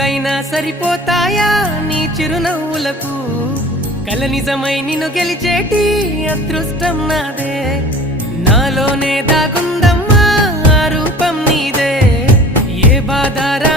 యుగాలైనా సరిపోతాయా నీ చిరునవ్వులకు కల నిజమై నిన్ను గెలిచేటి అదృష్టం నాదే నాలోనే దాగుందమ్మా ఆ రూపం నీదే ఏ బాధారా